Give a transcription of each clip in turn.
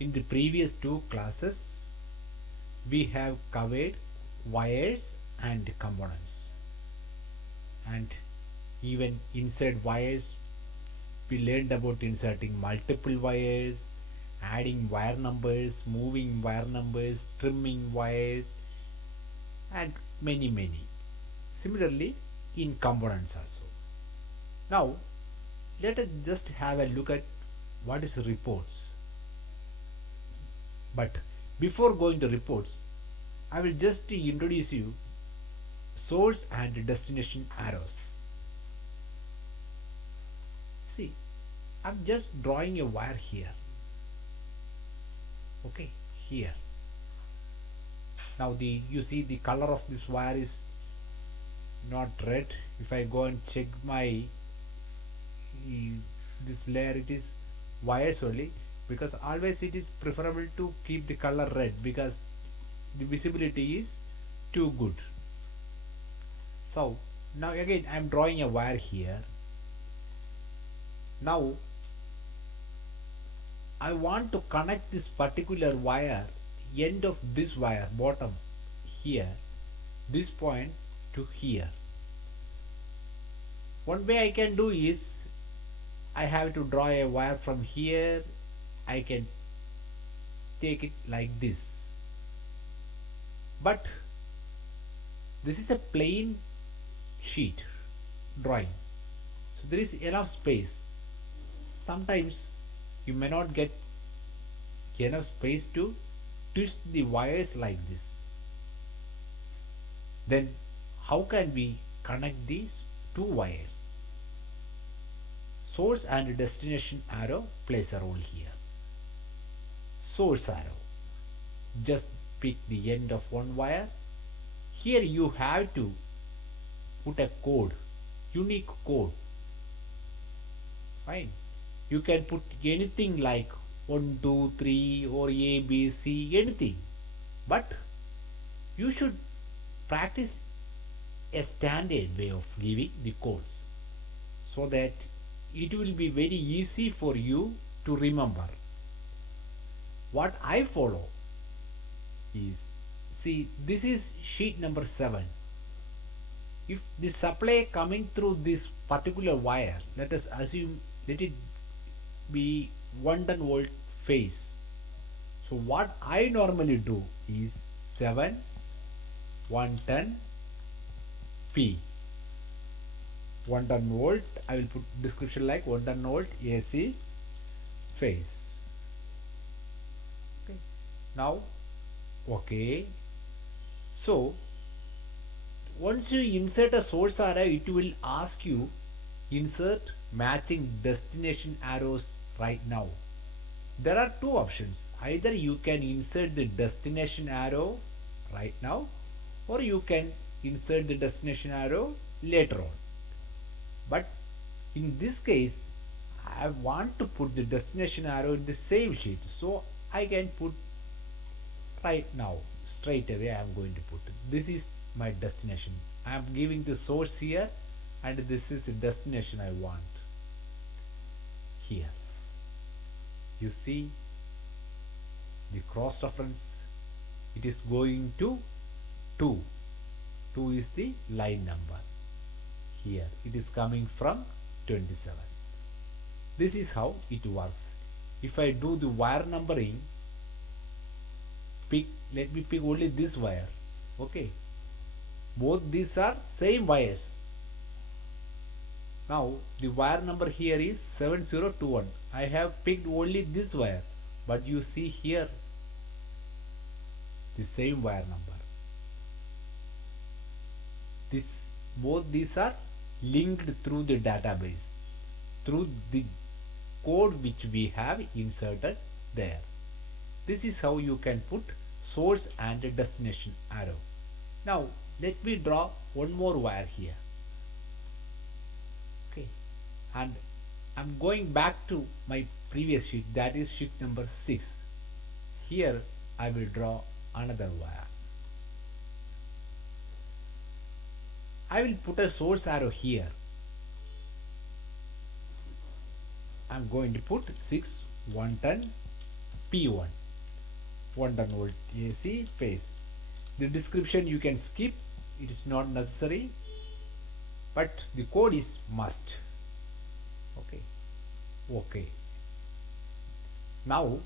In the previous two classes, we have covered wires and components, and even inside wires we learned about inserting multiple wires, adding wire numbers, moving wire numbers, trimming wires, and many. Similarly, in components also. Now, let us just have a look at what is reports. But before going to reports, I will just introduce you source and destination arrows. See, I'm just drawing a wire here. Okay, here. Now you see the color of this wire is not red. If I go and check my this layer, it is wires only, because always it is preferable to keep the color red because the visibility is too good. So now again I am drawing a wire here. Now I want to connect this particular wire, end of this wire bottom here, this point to here. One way I can do is I have to draw a wire from here. I can take it like this, but this is a plain sheet drawing, so there is enough space. Sometimes you may not get enough space to twist the wires like this. Then how can we connect these two wires? Source and destination arrow plays a role here. Source arrow, just pick the end of one wire. Here you have to put a code, unique code. Fine. You can put anything like 1, 2, 3 or A, B, C, anything. But you should practice a standard way of giving the codes so that it will be very easy for you to remember. What I follow is, see, this is sheet number 7. If the supply coming through this particular wire, let us assume, let it be 110 volt phase. So what I normally do is 7 110 P, 110 volt. I will put description like 110 volt AC phase. Okay. Now, okay. So once you insert a source arrow, it will ask you insert matching destination arrows right now. There are two options. Either you can insert the destination arrow right now, or you can insert the destination arrow later on. But in this case, I want to put the destination arrow in the same sheet, so I can put right now, straight away I am going to put it. This is my destination. I am giving the source here, and this is the destination I want here. You see the cross reference, it is going to 2. 2 is the line number. Here it is coming from 27. This is how it works. If I do the wire numbering, let me pick only this wire. Okay, both these are same wires. Now the wire number here is 7021. I have picked only this wire, but you see here the same wire number. Both these are linked through the database, through the code which we have inserted there. This is how you can put source and destination arrow. Now let me draw one more wire here. Okay, and I'm going back to my previous sheet, that is sheet number 6. Here I will draw another wire. I will put a source arrow here. I'm going to put 6 110 P1 110 volt AC phase. The description you can skip, it is not necessary, but the code is must. Okay. Okay. Now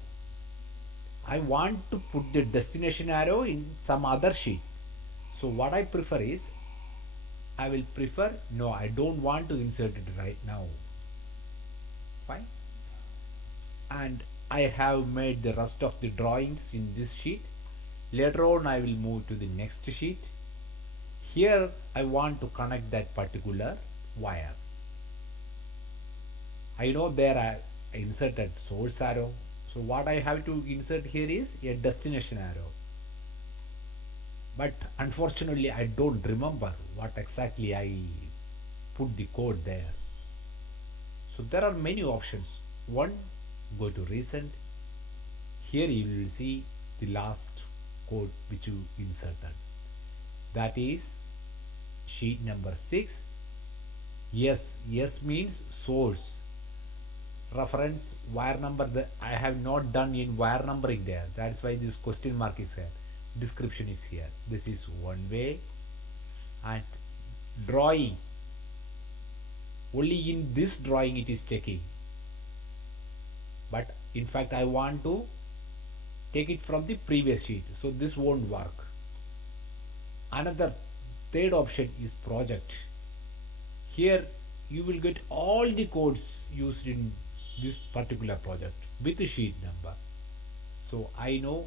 I want to put the destination arrow in some other sheet. So what I prefer is, I will prefer, no, I don't want to insert it right now. Fine. And I have made the rest of the drawings in this sheet. Later on I will move to the next sheet. Here I want to connect that particular wire. I know there I inserted source arrow. So what I have to insert here is a destination arrow. But unfortunately I don't remember what exactly I put the code there. So there are many options. One, go to recent. Here you will see the last code which you inserted. That is sheet number 6. Yes, yes means source. Reference wire number, I have not done in wire numbering there. That's why this question mark is here. Description is here. This is one way. And drawing, only in this drawing it is checking. But in fact I want to take it from the previous sheet, so this won't work. Another third option is project. Here you will get all the codes used in this particular project with the sheet number. So I know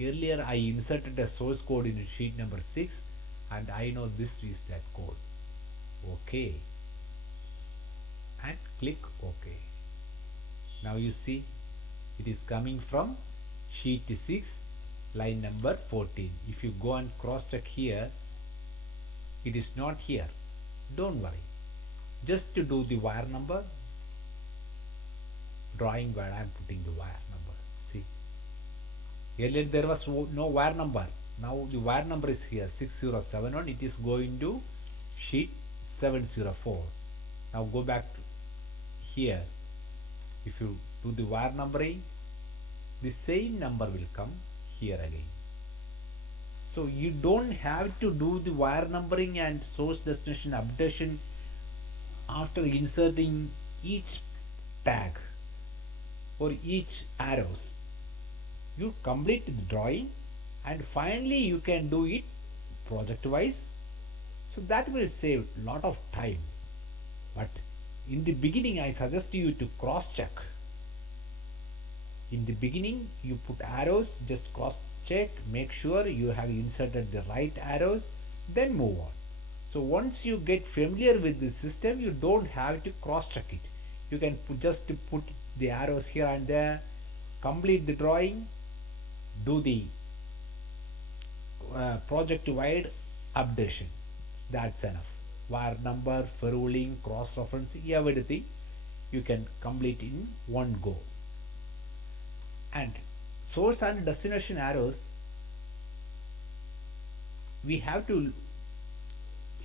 earlier I inserted a source code in sheet number 6, and I know this is that code. Okay, and click OK. Now you see it is coming from sheet 6, line number 14. If you go and cross check here, it is not here. Don't worry, just to do the wire number, drawing where I am putting the wire number. See, earlier there was no wire number. Now the wire number is here, 6071. It is going to sheet 704. Now go back to here. If you do the wire numbering, the same number will come here again. So you don't have to do the wire numbering and source destination updation after inserting each tag or each arrows. You complete the drawing and finally you can do it project wise. So that will save a lot of time. But in the beginning I suggest you to cross check. In the beginning you put arrows, just cross check, make sure you have inserted the right arrows, then move on. So once you get familiar with the system, you don't have to cross check it. You can just put the arrows here and there, complete the drawing, do the project wide updation. That's enough. Wire number, ferruling, cross reference, everything you can complete in one go. And source and destination arrows, we have to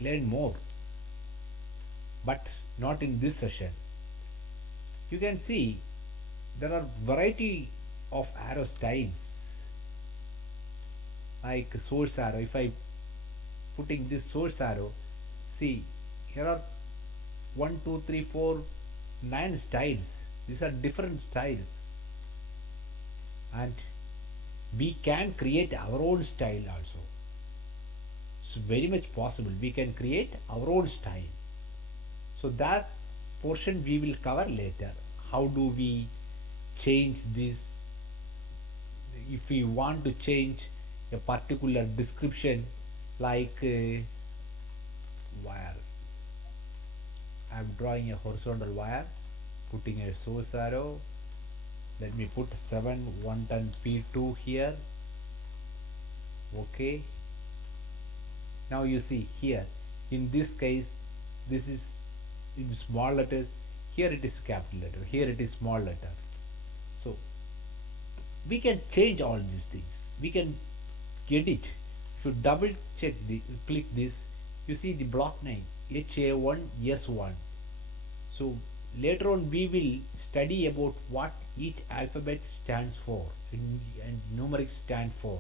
learn more, but not in this session. You can see there are variety of arrow styles, like source arrow. If I putting this source arrow, see here are 1 2 3 4 9 styles. These are different styles, and we can create our own style also. It's very much possible. We can create our own style. So that portion we will cover later. How do we change this? If we want to change a particular description, like wire, I am drawing a horizontal wire, putting a source arrow. Let me put 7 P2 here. Okay. Now you see here, in this case, this is in small letters. Here it is capital letter. Here it is small letter. So we can change all these things. We can edit. If you double check click this, you see the block name HA1S1. So later on we will study about what each alphabet stands for and numeric stand for.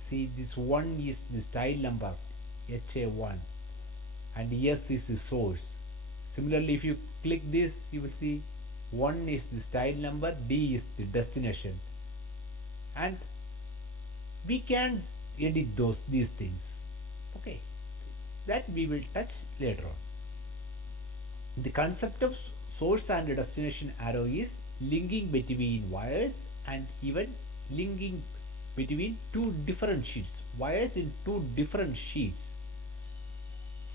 See, this 1 is the style number, HA1, and S is the source. Similarly, if you click this, you will see 1 is the style number, D is the destination, and we can edit these things. Okay, that we will touch later on. The concept of source and destination arrow is linking between wires and even linking between two different sheets, wires in two different sheets.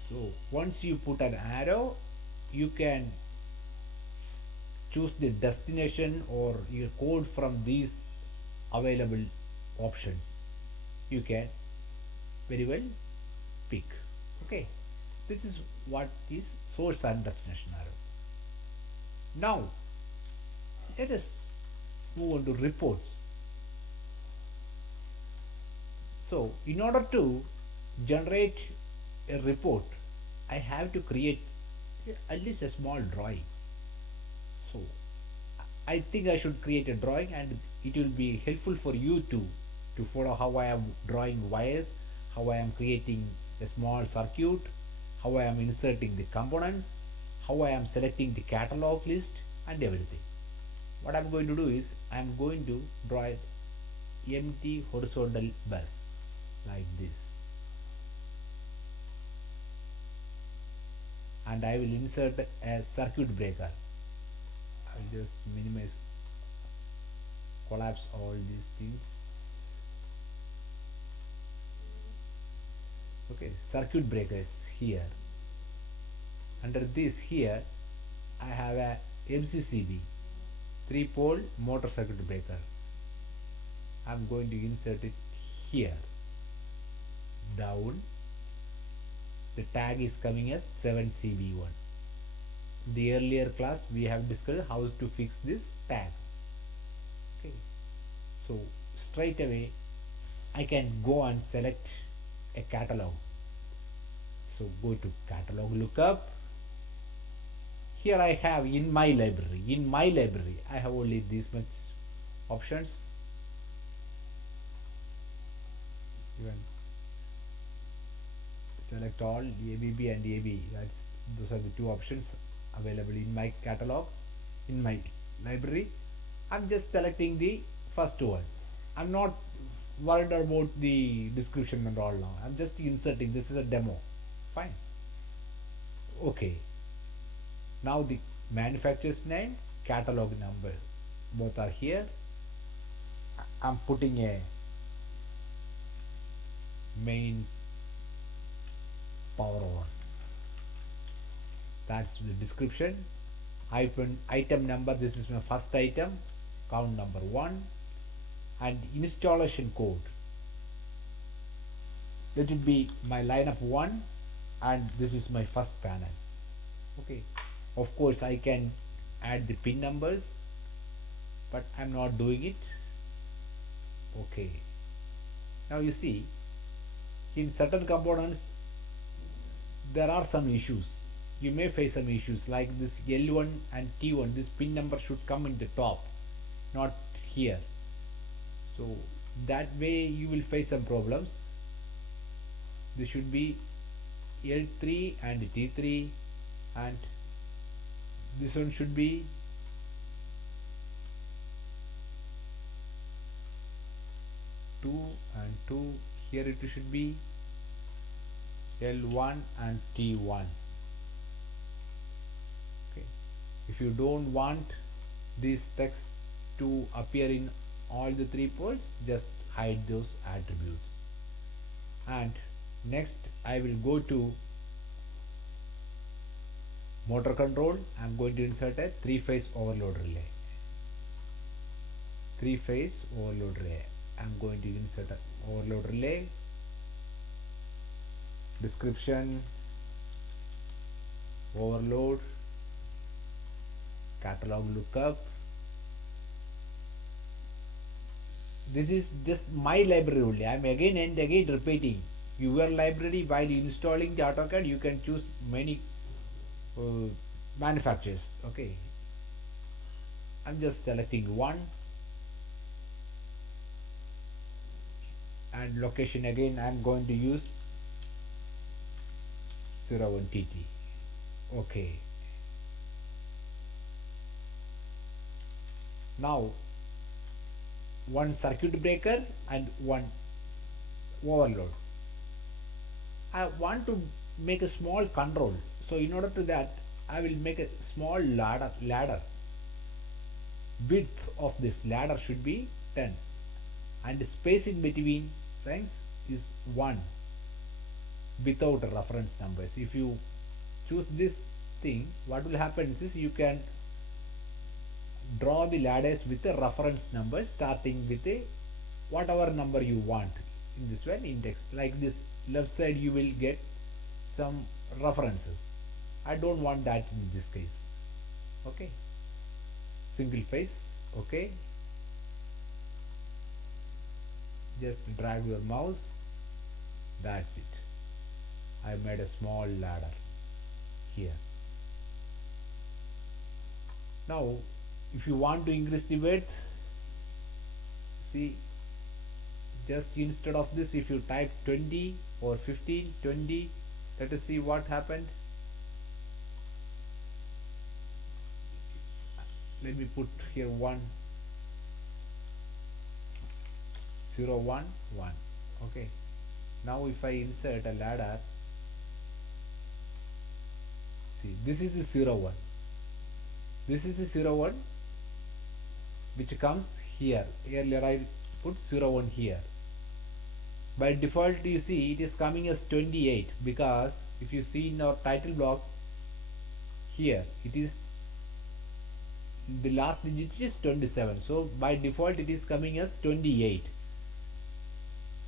So once you put an arrow, you can choose the destination or your code from these available options. You can very well pick. Okay, this is what is source and destination arrow. Now let us move on to reports. So in order to generate a report, I have to create at least a small drawing. So I think I should create a drawing, and it will be helpful for you to follow how I am drawing wires, how I am creating a small circuit, how I am inserting the components, how I am selecting the catalog list, and everything. What I am going to do is I am going to draw an empty horizontal bus like this, and I will insert a circuit breaker. I will just minimize, collapse all these things. Okay, circuit breakers here. Under this here I have a MCCB, 3-pole motor circuit breaker. I'm going to insert it here. Down, the tag is coming as 7CB1. The earlier class we have discussed how to fix this tag. Okay, so straight away I can go and select a catalog. So go to catalog lookup. Here I have in my library I have only these much options. Even select all ABB and AB. Those are the two options available in my catalog, in my library. I'm just selecting the first one. I'm not worried about the description and all now. I'm just inserting. This is a demo. Fine. Okay. Now the manufacturer's name, catalog number, both are here. I'm putting a main power on. That's the description. Item number, this is my first item, count number 1, and installation code. Let it be my lineup 1, and this is my first panel. Okay, of course I can add the pin numbers, but I'm not doing it. Okay, now you see in certain components there are some issues. You may face some issues like this L1 and T1. This pin number should come in the top, not here. So that way you will face some problems. This should be L3 and T3, and this one should be two and 2. Here it should be L1 and T1. Okay, if you don't want this text to appear in all the 3 poles, just hide those attributes. And next I will go to motor control. I'm going to insert a 3-phase overload relay. 3-phase overload relay. I'm going to insert an overload relay. Description, overload, catalog lookup. This is just my library only. I am again and again repeating. Your library, while installing the AutoCAD, you can choose many manufacturers. Okay, I'm just selecting one, and location again I'm going to use 01TT. Okay, now one circuit breaker and one overload. I want to make a small control, so in order to that I will make a small ladder. Width of this ladder should be 10, and the spacing between ranks is 1 without reference numbers. If you choose this thing, what will happen is you can draw the ladders with the reference numbers starting with a whatever number you want. In this one, index, like this left side you will get some references. I don't want that in this case. Okay, single phase. Okay, just drag your mouse, that's it. I made a small ladder here. Now if you want to increase the width, see, just instead of this, if you type 20 or 15, 20, let us see what happened. Let me put here 1 0 1 1. Okay, now if I insert a ladder, see, this is the 0 1, this is the 0 1 which comes here. Earlier I put 0 1 here. By default you see it is coming as 28, because if you see in our title block here, it is the last digit is 27, so by default it is coming as 28.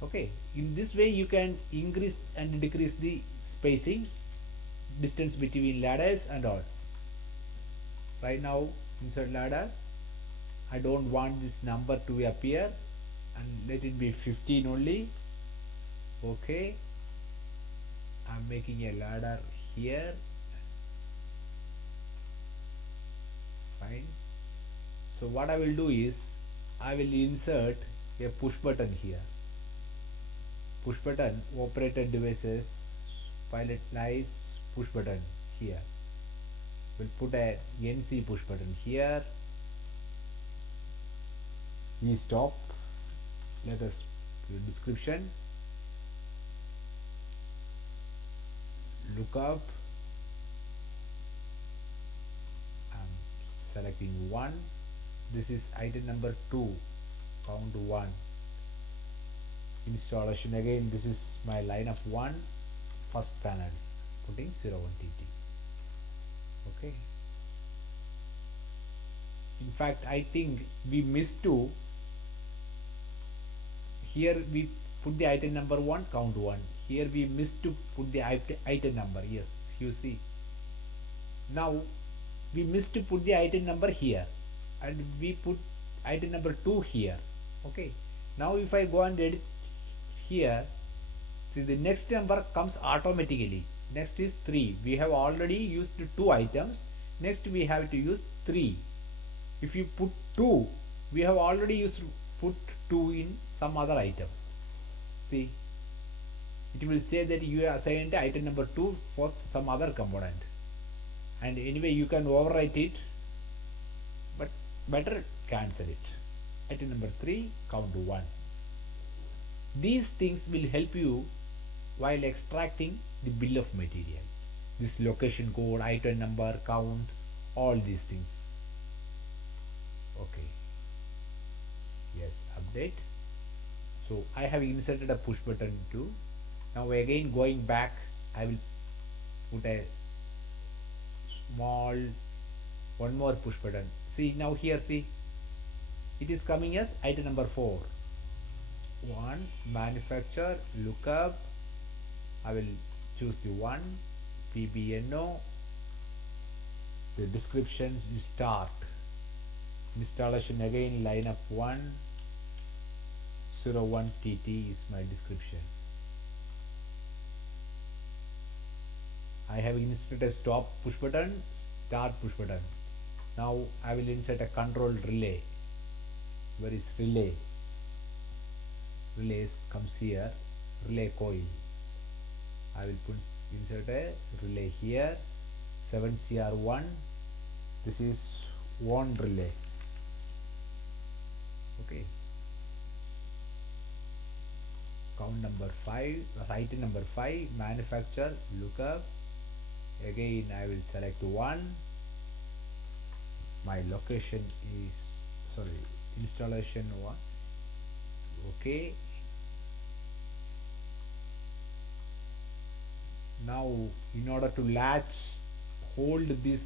Okay, in this way you can increase and decrease the spacing, distance between ladders and all. Right now insert ladder, I don't want this number to appear, and let it be 15 only. Okay, I'm making a ladder here. Fine. So what I will do is I will insert a push button here. Push button, operated devices, pilot lights, push button here. We'll put a NC push button here. E-stop. Let us do description. Look up. I'm selecting 1. This is item number 2. Count 1. Installation again. This is my line of 1. First panel. Putting 01TT. Okay. In fact, I think we missed to. Here we put the item number 1, count 1. Here we missed to put the item number. Yes, you see. Now we missed to put the item number here, and we put item number 2 here. Okay. Now if I go and edit here, see, the next number comes automatically. Next is 3. We have already used 2 items. Next we have to use 3. If you put 2, we have already used put 2 in some other item. See, it will say that you assigned item number 2 for some other component, and anyway you can overwrite it, but better cancel it. Item number 3, count 1. These things will help you while extracting the bill of material. This location code, item number, count, all these things. Okay. Yes, update. So I have inserted a push button too. Now again going back, I will put a small one more push button. See, now here, see, it is coming as item number 4. 1, manufacturer, lookup. I will choose the 1, PBNO. The description is start. Installation again, line up 1, 01TT is my description. I have inserted a stop push button. start push button. Now I will insert a control relay. Where is relay? Relays comes here. Relay coil. I will insert a relay here. 7CR1. This is one relay. Okay. Count number 5. Write number 5. Manufacture. Lookup. Again I will select 1. My location is, sorry, installation 1. Okay. Now in order to hold this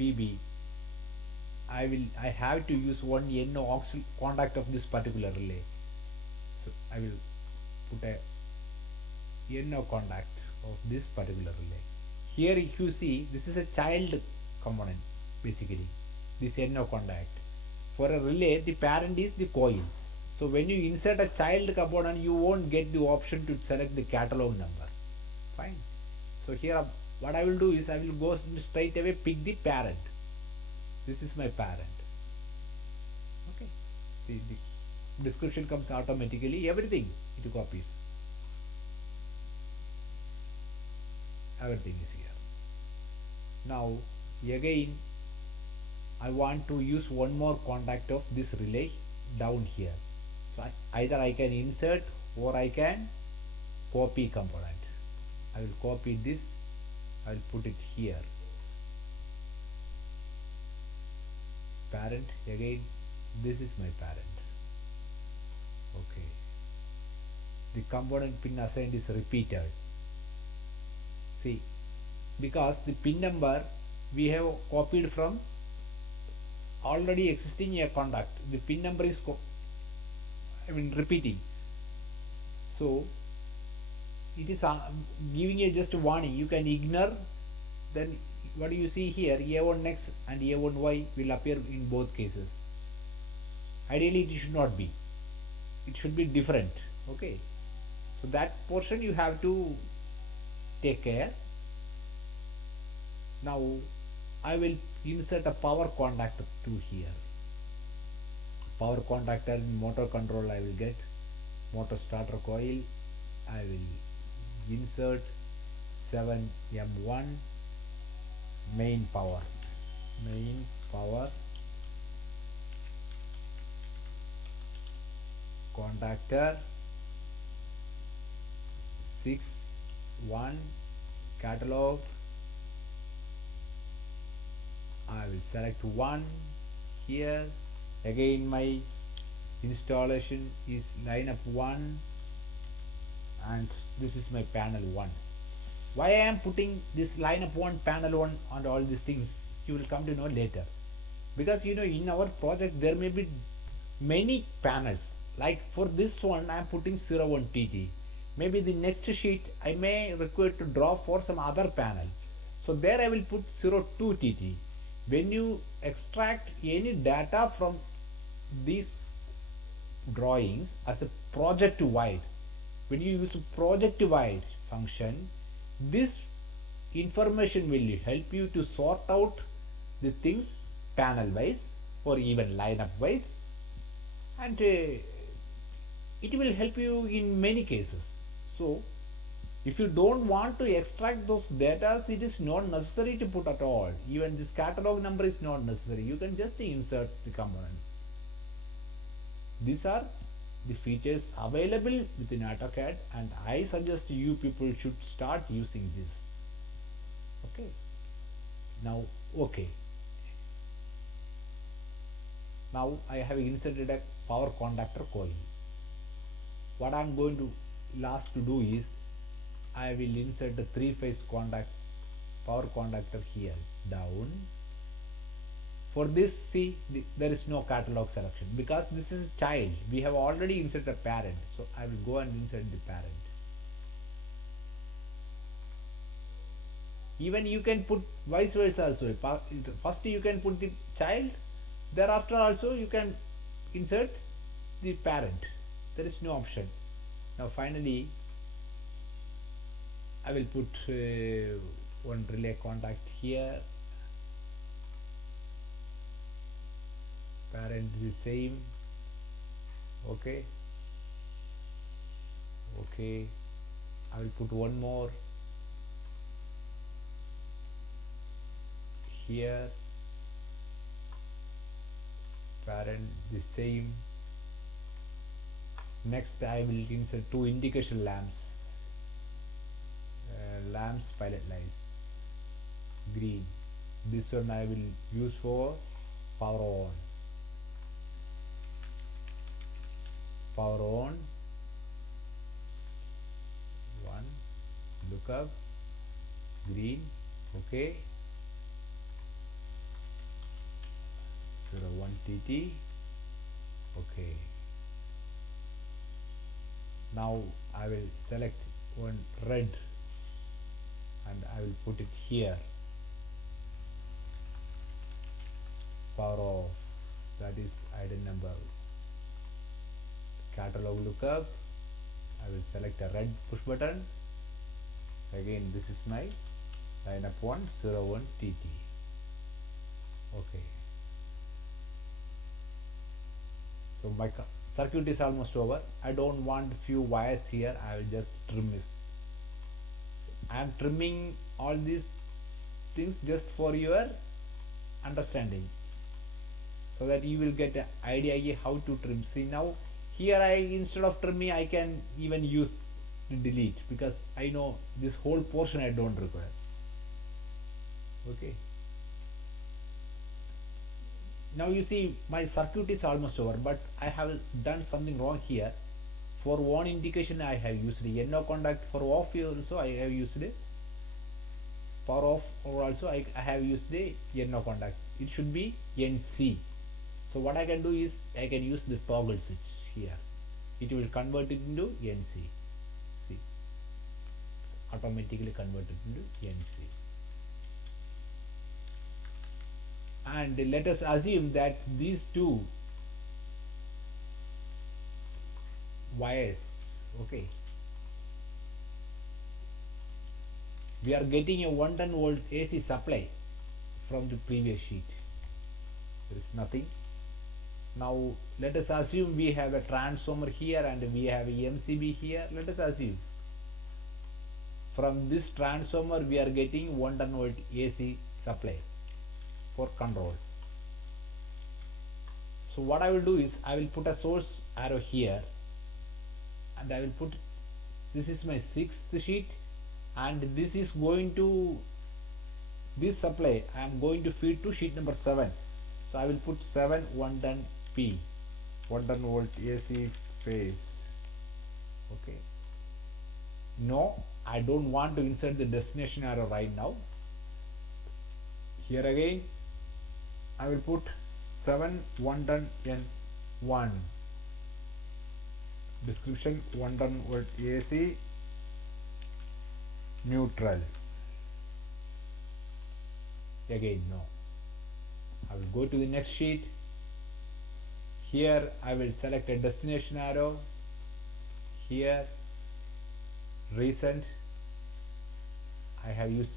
PB, I have to use one NO contact of this particular relay. So I will put a NO contact of this particular relay. Here if you see, this is a child component basically, this NO contact. For a relay, the parent is the coil. So when you insert a child component, you won't get the option to select the catalog number. Fine. So here what I will do is I will go straight away pick the parent. This is my parent. Okay. See, the description comes automatically. Everything it copies. Everything is here. Now again I want to use one more contact of this relay down here. So either I can insert or I can copy component. I will copy this. I will put it here. Parent, again this is my parent. Okay. The component pin assigned is repeated. See, because the pin number we have copied from already existing a contact. The pin number is repeating. So it is giving a just warning. You can ignore. Then what do you see here? A1X and A1Y will appear in both cases. Ideally it should not be. It should be different. Okay. So that portion you have to take care. Now I will insert a power contactor to here. Power contactor in motor control I will get. Motor starter coil. I will insert 7M1 main power contactor 6.1 catalog. I will select 1 here. Again my installation is lineup 1 and this is my panel 1. Why I am putting this lineup 1, panel 1 and all these things, you will come to know later. Because in our project there may be many panels. Like for this one I am putting 01 TT. Maybe the next sheet I may require to draw for some other panel. So there I will put 02 TT. When you extract any data from these drawings as a project wide, when you use a project wide function, this information will help you to sort out the things panel wise or even lineup wise, and it will help you in many cases. So if you don't want to extract those data, it is not necessary to put at all. Even this catalog number is not necessary. You can just insert the components. These are the features available within AutoCAD, and I suggest you people should start using this. Okay. Now, okay. Now I have inserted a power contactor coil. What I am going to last to do is I will insert the 3-phase power contactor here down. For this, see, there is no catalog selection because this is a child. We have already inserted a parent. So I will go and insert the parent. Even you can put vice versa also. First you can put the child. Thereafter also you can insert the parent. There is no option. Now finally I will put one relay contact here. parent the same. Okay, okay, I will put one more here, parent the same. Next I will insert two indication lamps, lamps pilot lights, green. This one I will use for power on, power on, one, look up, green, okay, 01 TT, okay. Now I will select one red and I will put it here, power off, that is item number, catalog lookup, I will select a red push button, again this is my lineup 101 TT, okay. So my circuit is almost over. I don't want few wires here, I will just trim this. I am trimming all these things just for your understanding, so that you will get an idea how to trim. See now here I, instead of trimming, I can even use the delete, because I know this whole portion I don't require. Okay, now you see my circuit is almost over, but I have done something wrong here. For on indication I have used NO contact, for off also I have used power off, or also I have used the NO contact. It should be NC. So what I can do is I can use the toggle switch here. It will convert it into NC. See, it's automatically converted into NC. And let us assume that these two wires, okay, we are getting a 110 volt AC supply from the previous sheet. There is nothing. Now let us assume we have a transformer here and we have a MCB here. Let us assume from this transformer we are getting 110 volt AC supply for control. So what I will do is I will put a source arrow here, and I will put, this is my 6th sheet, and this is going to, this supply I am going to feed to sheet number 7. So I will put 7 110P, 110 volt AC phase. Okay, no, I don't want to insert the destination arrow right now. Here again I will put 7 110N1, description 110 volt AC neutral. Again no, I will go to the next sheet. Here I will select a destination arrow, here recent, I have used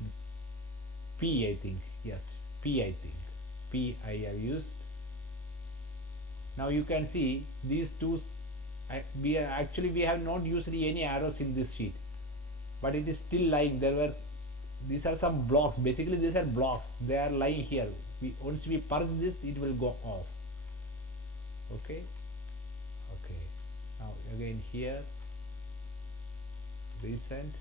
P, I think, yes, P, I think, P I have used. Now you can see these two, we have not used any arrows in this sheet, but it is still lying. These are some blocks, basically these are blocks, they are lying here. Once we purge this, it will go off. Okay, okay, now again here recent,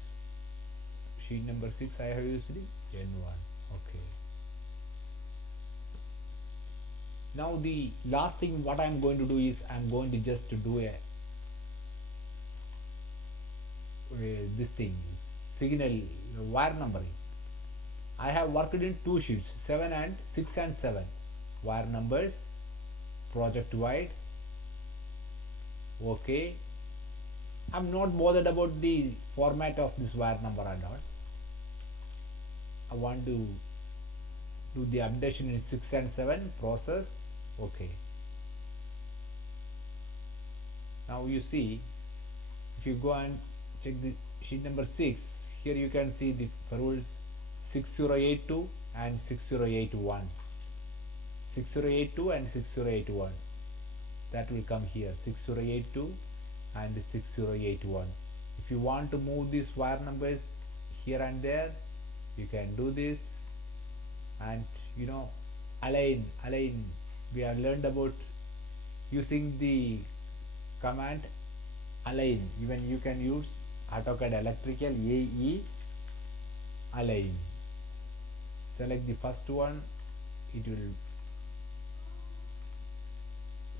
sheet number 6 I have used N1. Okay, now the last thing what I am going to do is I am going to just do a this thing, signal wire numbering. I have worked in two sheets, 6 and 7 wire numbers, project wide. Okay, I'm not bothered about the format of this wire number or not. I want to do the updation in 6 and 7 process. Okay, now you see, if you go and check the sheet number 6, here you can see the rules 6082 and 6081, 6082 and 6081. that will come here 6082 and 6081. If you want to move these wire numbers here and there, you can do this. And align, we have learned about using the command align. Even you can use AutoCAD electrical AE align. Select the first one, it will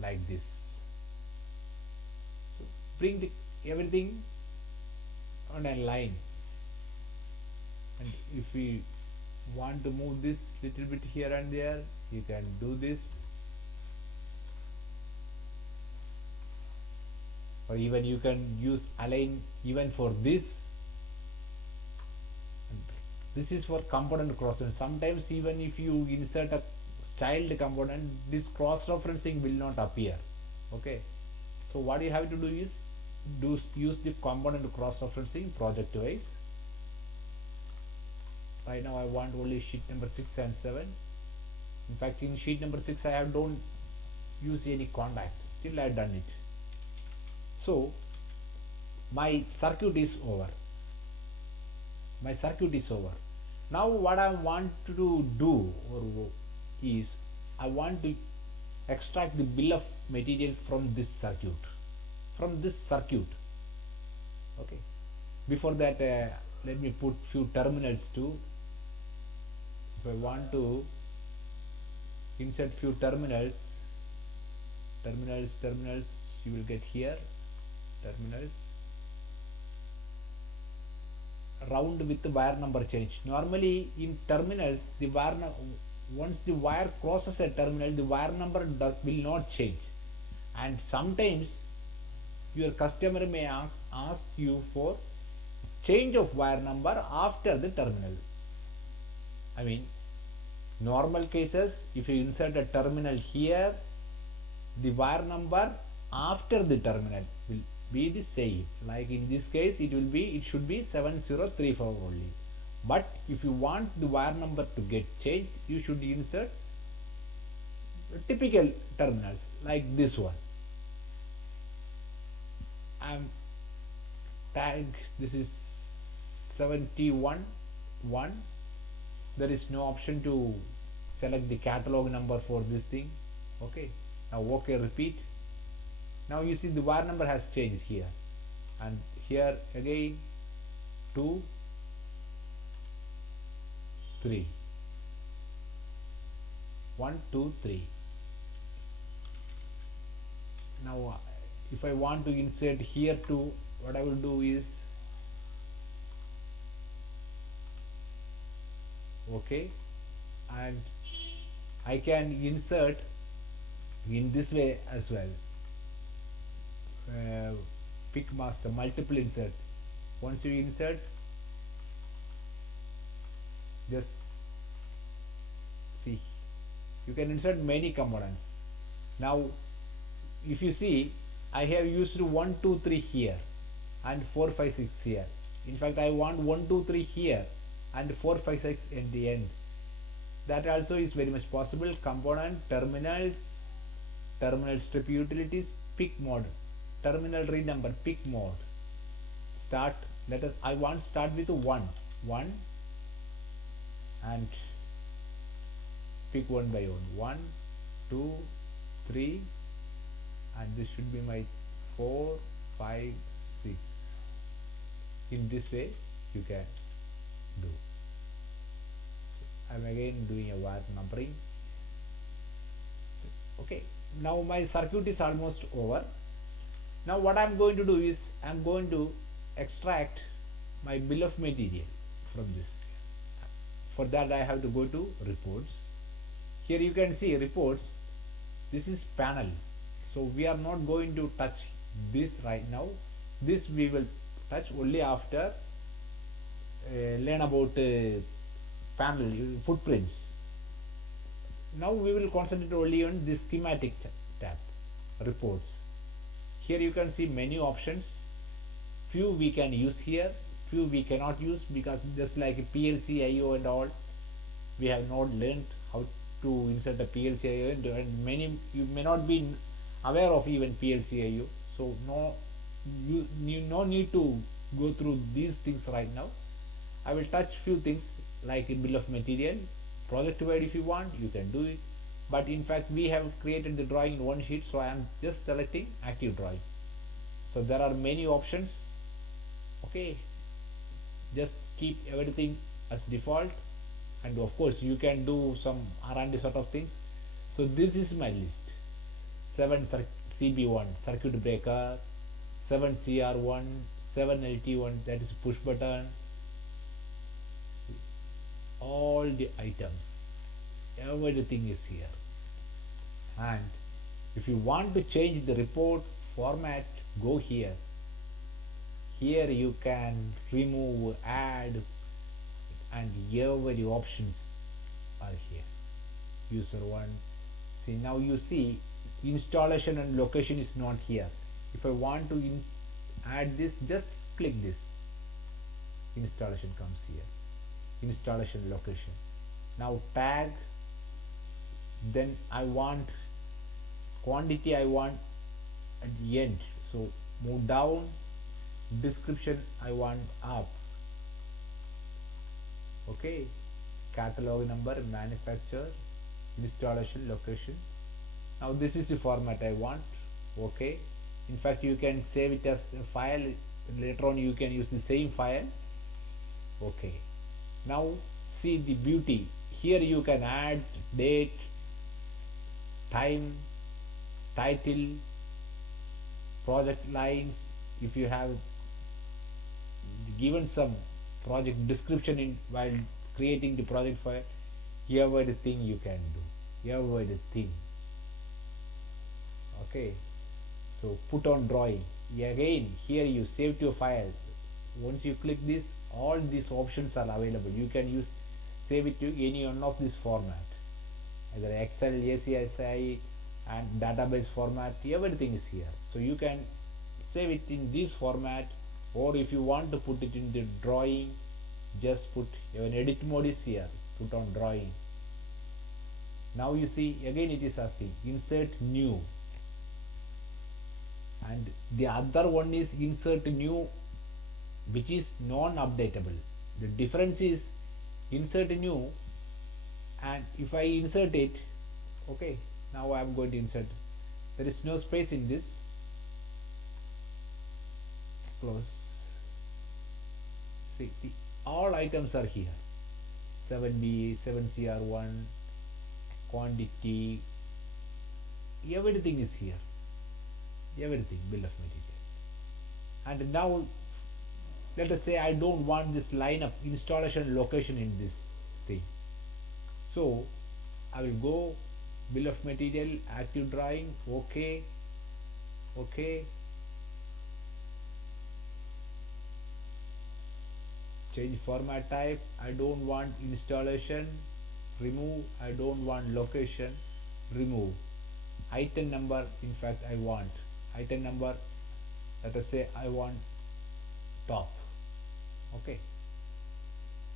like this. So bring everything on a line, and if we want to move this little bit here and there, you can do this, or even you can use align even for this. And this is for component cross, and sometimes even if you insert a child component, this cross referencing will not appear. Okay, so what you have to do is use the component cross referencing project wise. Right now I want only sheet number 6 and 7. In fact, in sheet number 6 I don't use any contact, still I have done it. So my circuit is over. Now what I want to do is I want to extract the bill of material from this circuit. Okay, before that let me put few terminals too. If I want to insert few terminals, you will get here terminals round with the wire number change. Normally in terminals, the once the wire crosses a terminal, the wire number will not change, and sometimes your customer may ask you for change of wire number after the terminal. I mean, normal cases, if you insert a terminal here, the wire number after the terminal will be the same. Like in this case, it should be 7034 only. But if you want the wire number to get changed, you should insert typical terminals like this one. Tag, this is 71 1. There is no option to select the catalog number for this thing. Okay, now okay, repeat. Now you see the wire number has changed here, and here again 2 3 1 2 3. Now if I want to insert here too, what I will do is okay, and I can insert in this way as well. Pick master, multiple insert. Once you insert, just see, you can insert many components. Now if you see, I have used 1 2 3 here and 4 5 6 here. In fact, I want 1 2 3 here and 4 5 6 in the end. That also is very much possible. Component, terminals, terminal strip utilities, pick mode, terminal read number, pick mode, start. I want start with 1 and pick one by one, 1 2 3, and this should be my 4 5 6. In this way you can do. I'm again doing a wire numbering. Okay, now my circuit is almost over. Now what I'm going to do is I'm going to extract my bill of material from this. For that I have to go to reports. Here you can see reports. This is panel. So we are not going to touch this right now. This we will touch only after learn about panel footprints. Now we will concentrate only on this schematic tab, reports. Here you can see many options. Few we can use here, few we cannot use, because just like PLC IO and all, we have not learned how to insert a PLC IO, and many you may not be aware of even PLCIU. So you no need to go through these things right now. I will touch few things like in bill of material, project wide. If you want, you can do it. But in fact, we have created the drawing in one sheet, so I am just selecting active drawing. So there are many options. Okay, just keep everything as default, and of course you can do some R&D sort of things. So this is my list: 7 CB1 circuit breaker, 7 CR1, 7 LT1, that is push button, all the items, everything is here. And if you want to change the report format, go here. Here you can remove, add, and every options are here. User 1. See, now you see installation and location is not here. If I want to add this, just click this. Installation comes here. Installation location. Now tag, then I want quantity, I want at the end. So move down, description I want up. Okay, catalog number, manufacturer, installation location. Now this is the format I want. Okay, in fact you can save it as a file, later on you can use the same file. Okay, now see the beauty. Here you can add date, time, title, project lines. If you have given some project description in while creating the project file, everything you can do, everything. Okay, so put on drawing. Again, here you save to a file. Once you click this, all these options are available. You can use save it to any one of this format, either Excel, ACSI, and database format. Everything is here, so you can save it in this format, or if you want to put it in the drawing, just put even edit mode is here, put on drawing. Now you see again it is asking insert new, and the other one is insert new, which is non-updatable. The difference is insert new, and if I insert it, okay, now I am going to insert, there is no space in this, close. See, all items are here, 7B, 7CR1, quantity, everything is here, everything, bill of material. And now let us say I don't want this line of installation location in this thing, so I will go bill of material, active drawing, okay, okay, change format type, I don't want installation, remove, I don't want location, remove, item number, in fact I want item number, let us say I want top. Okay,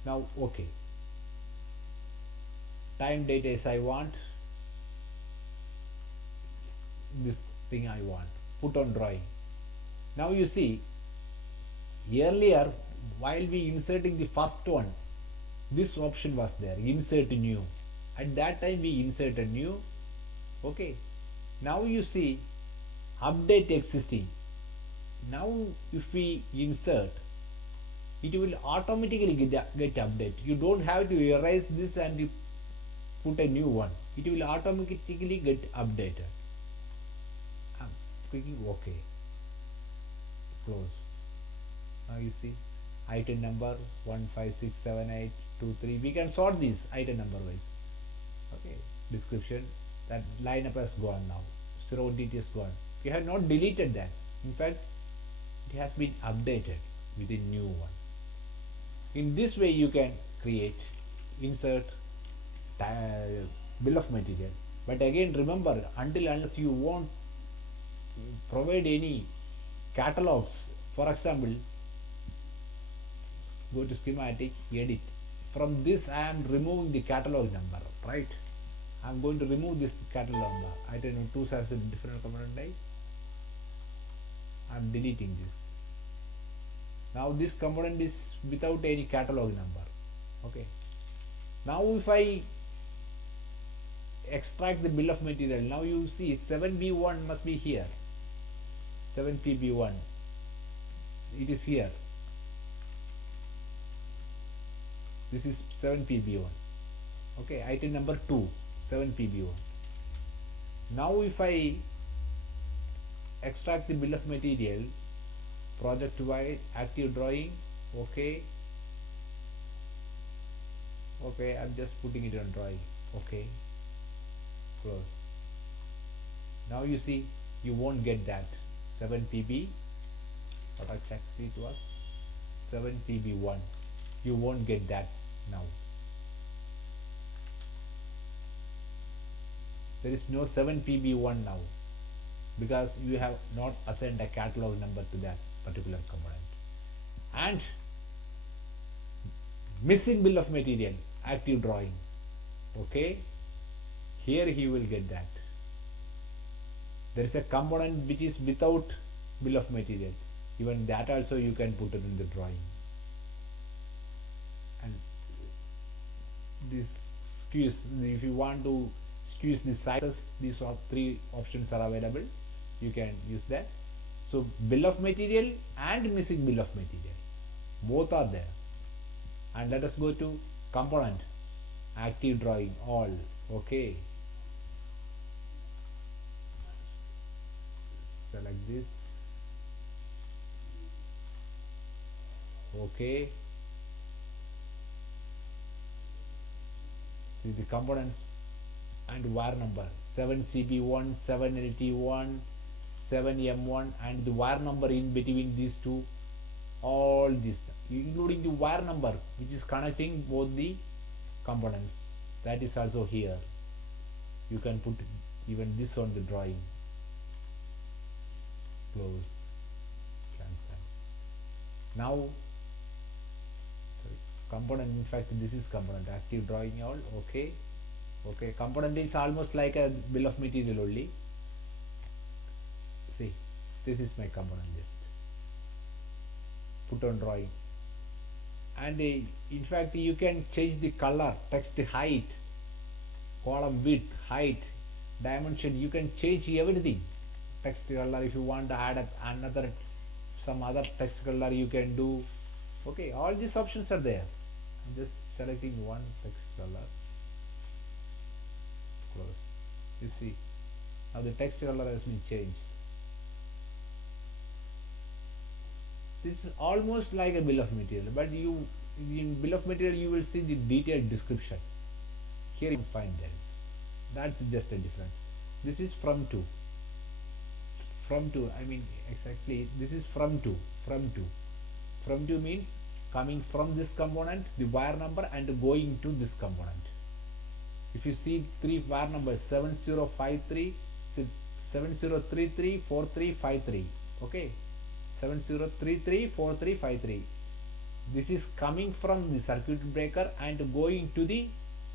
now okay, time date as I want, this thing I want, put on drawing. Now you see earlier while we inserting the first one, this option was there, insert new. At that time we inserted new. Okay, now you see update existing. Now if we insert, it will automatically get update. You don't have to erase this and put a new one. It will automatically get updated. I'm clicking OK. Close. Now you see item number 1567823. We can sort these item number wise. Okay. Description, that lineup has gone now. 0 details gone. We have not deleted that. In fact, it has been updated with a new one. In this way you can create, insert bill of material. But again remember, until unless you won't provide any catalogs, for example, go to schematic, edit. From this I am removing the catalog number, right? I'm going to remove this catalog bar. I don't know, two has a different component type. I'm deleting this. Now this component is without any catalog number. Okay. Now if I extract the bill of material, now you see 7B1 must be here. 7PB1. It is here. This is 7PB1. Okay, item number 2, 7PB1. Now if I extract the bill of material, project wide, active drawing, okay. Okay, I'm just putting it on drawing. Okay, close. Now you see, you won't get that 7PB. What actually it was 7PB1. You won't get that now. There is no 7PB1 now because you have not assigned a catalog number to that particular component. And missing bill of material, active drawing. Okay, here he will get that. There is a component which is without bill of material. Even that also you can put it in the drawing. And this squeeze, if you want to squeeze the sizes, these are three options are available. You can use that. So bill of material and missing bill of material, both are there. And let us go to component, active drawing, all. Okay, select this. Okay, see the components and wire number 7CB1, 7LT1, 7M1, and the wire number in between these two, all this including the wire number which is connecting both the components, that is also here. You can put even this on the drawing. Close, cancel. Now component, in fact this is component, active drawing, all. Okay, okay, component is almost like a bill of material only. See, this is my component list. Put on drawing. And in fact you can change the color, text height, column width, height, dimension. You can change everything. Text color, if you want to add another some other text color, you can do. Okay, all these options are there. I'm just selecting one text color. Close. You see, now the text color has been changed. This is almost like a bill of material, but you in bill of material you will see the detailed description. Here you find that. That's just a difference. This is from to. From to, I mean exactly this is from to. From to. From to means coming from this component, the wire number, and going to this component. If you see three wire numbers 7053, 70334353. Okay, 70334353. This is coming from the circuit breaker and going to the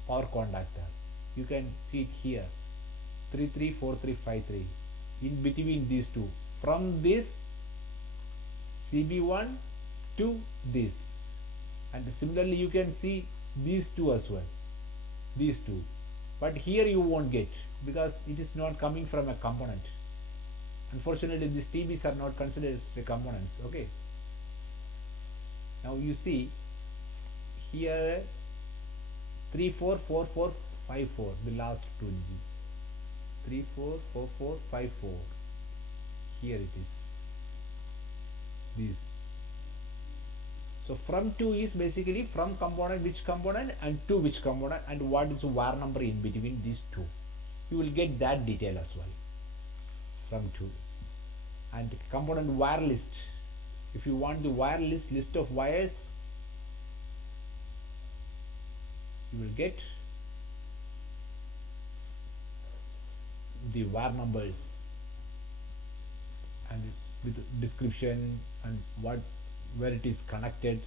power contactor. You can see it here, 334353. In between these two, from this CB1 to this, and similarly you can see these two as well, these two, but here you won't get because it is not coming from a component. Unfortunately these TBs are not considered as the components. Okay, now you see here 344454, the last 2 digits, 344454, here it is, this. So from to is basically from component, which component, and to which component, and what is the wire number in between these two. You will get that detail as well from to. And component wire list, if you want the wire list of wires, you will get the wire numbers and with description and where it is connected.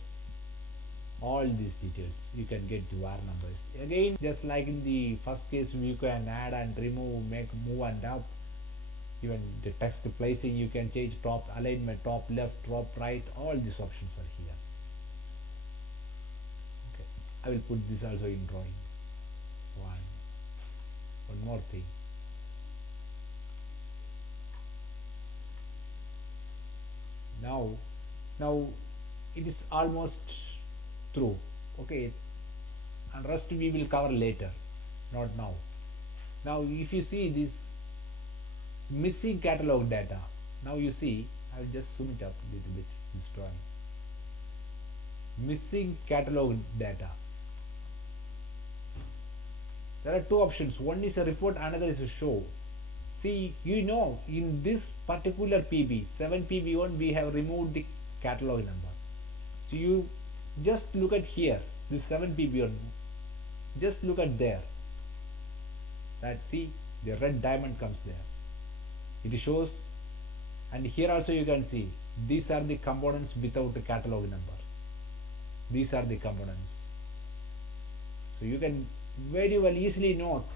all these details. You can get the var numbers again, just like in the first case. You can add and remove, make, move and up. Even the text placing, you can change top alignment, top left, top right, all these options are here. Okay, I will put this also in drawing. One more thing. Now now it is almost through. Okay, and rest we will cover later, not now. Now if you see this missing catalog data, now you see, I will just zoom it up a little bit, this drawing. Missing catalog data, there are two options. One is a report, another is a show. See, in this particular PB 7PB1 we have removed the catalog number. So you just look at here, this 7PB1, just look at there, that see the red diamond comes there, it shows. And here also you can see these are the components without the catalog number. These are the components. So you can very well easily note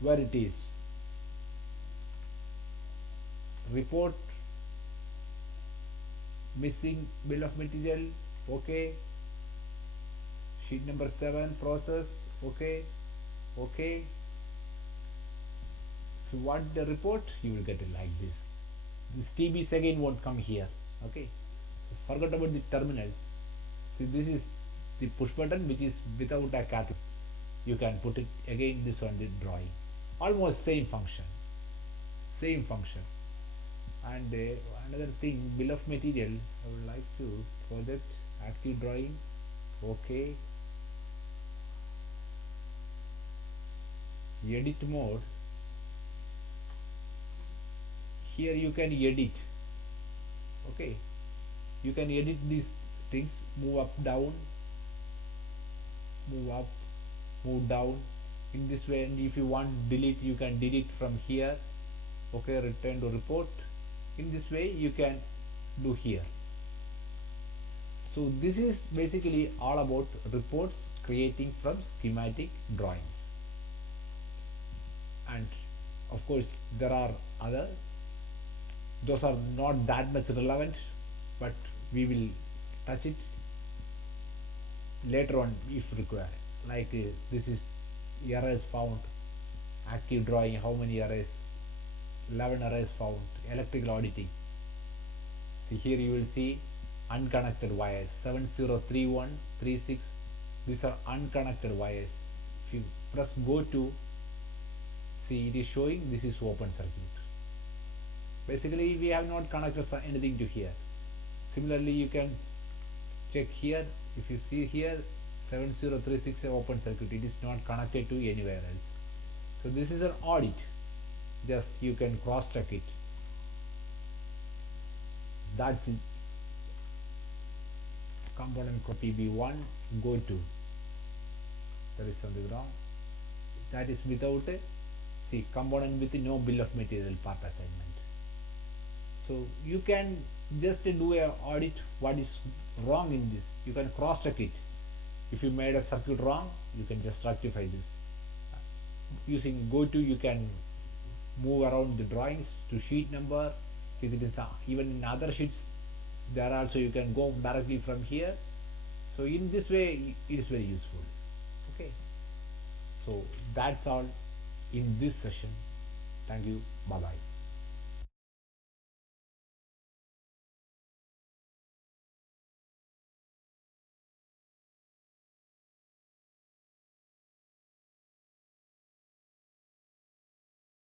where it is. Report, missing bill of material, okay. Sheet number 7, process, okay. Okay, if you want the report, you will get it like this. This TBs again won't come here. Okay, so forget about the terminals. See, this is the push button which is without a catalog. You can put it again, this one, the drawing, almost same function. And another thing, bill of material, I would like to project active drawing. Okay, edit mode, here you can edit. Okay, you can edit these things, move up, down, move up, move down, in this way. And if you want delete, you can delete from here. Okay, return to report, in this way you can do here. So this is basically all about reports creating from schematic drawings. And of course there are other, those are not that much relevant, but we will touch it later on if required. Like this is errors found, active drawing, how many errors, 11 errors found, electrical auditing. See, here you will see unconnected wires, 703136, these are unconnected wires. If you press go to, see, it is showing this is open circuit. Basically we have not connected anything to here. Similarly you can check here, if you see here 7036 open circuit, it is not connected to anywhere else. So this is an audit, just you can cross check it. That's it. Component PB1, go to, there is something wrong, that is without a, see, component with no bill of material part assignment. So you can just do a audit what is wrong in this, you can cross check it. If you made a circuit wrong, you can just rectify this. Using go to, you can move around the drawings to sheet number. If it is even in other sheets, there also you can go directly from here. So in this way it is very useful. Okay, so that's all in this session. Thank you, bye bye.